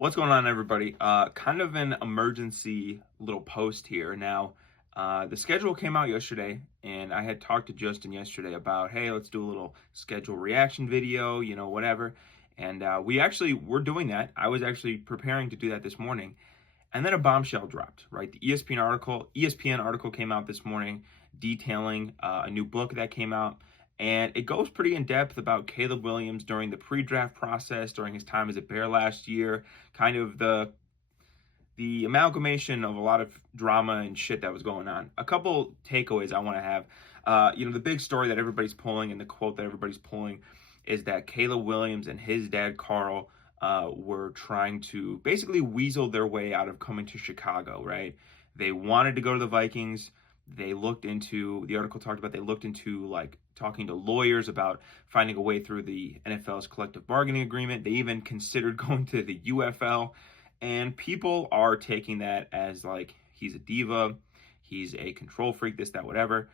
What's going on, everybody? Kind of an emergency little post here. Now, the schedule came out yesterday, and I had talked to Justin yesterday about, hey, let's do a little schedule reaction video, whatever. And we're doing that. I was actually preparing to do that this morning, and then a bombshell dropped. Right, the ESPN article came out this morning detailing a new book that came out. And it goes pretty in depth about Caleb Williams during the pre-draft process, during his time as a Bear last year, kind of the amalgamation of a lot of drama and shit that was going on. A couple takeaways I want to have. The big story that everybody's pulling and the quote that everybody's pulling is that Caleb Williams and his dad Carl were trying to basically weasel their way out of coming to Chicago. Right? They wanted to go to the Vikings. The article talked about, they looked into like talking to lawyers about finding a way through the NFL's collective bargaining agreement. They even considered going to the UFL, and people are taking that as like he's a diva, he's a control freak, this, that, whatever.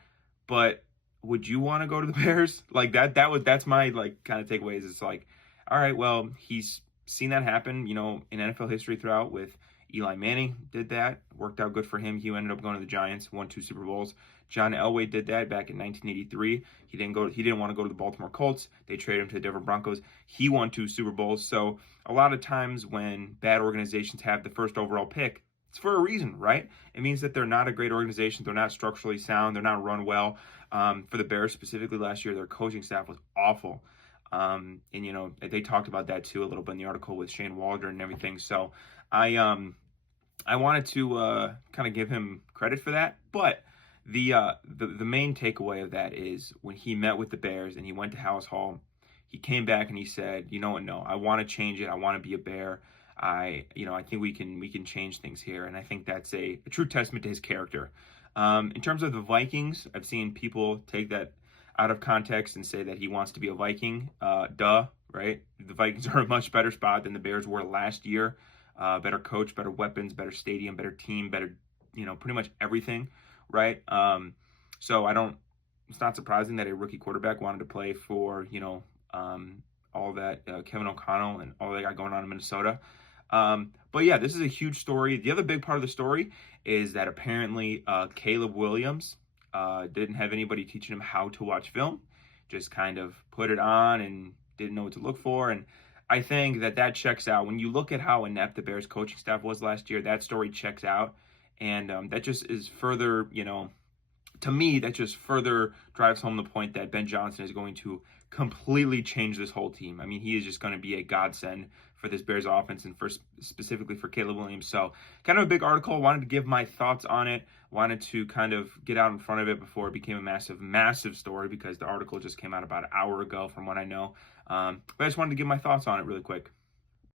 But would you want to go to the Bears? Like that's my like kind of takeaways. It's like, all right, well, he's seen that happen, in NFL history throughout with Eli Manning did that, worked out good for him. He ended up going to the Giants, won 2 Super Bowls. John Elway did that back in 1983. He didn't want to go to the Baltimore Colts. They traded him to the Denver Broncos. He won 2 Super Bowls. So a lot of times when bad organizations have the first overall pick, it's for a reason, right? It means that they're not a great organization. They're not structurally sound. They're not run well. For the Bears specifically last year, their coaching staff was awful. They talked about that too a little bit in the article with Shane Waldron and everything. So I wanted to kind of give him credit for that, but the main takeaway of that is when he met with the Bears and he went to House Hall, he came back and he said, you know what, no, I want to change it. I want to be a Bear. I think we can change things here, and I think that's a true testament to his character. In terms of the Vikings, I've seen people take that out of context and say that he wants to be a Viking. Right? The Vikings are a much better spot than the Bears were last year. Better coach, better weapons, better stadium, better team, better, pretty much everything, right? It's not surprising that a rookie quarterback wanted to play for, all that Kevin O'Connell and all that got going on in Minnesota. But yeah, this is a huge story. The other big part of the story is that apparently Caleb Williams didn't have anybody teaching him how to watch film, just kind of put it on and didn't know what to look for. And I think that checks out. When you look at how inept the Bears coaching staff was last year, that story checks out. And that just is further, to me, that just further drives home the point that Ben Johnson is going to completely change this whole team. I mean, he is just going to be a godsend for this Bears offense and specifically for Caleb Williams. So kind of a big article. Wanted to give my thoughts on it. Wanted to kind of get out in front of it before it became a massive, massive story, because the article just came out about an hour ago from what I know. But I just wanted to give my thoughts on it really quick.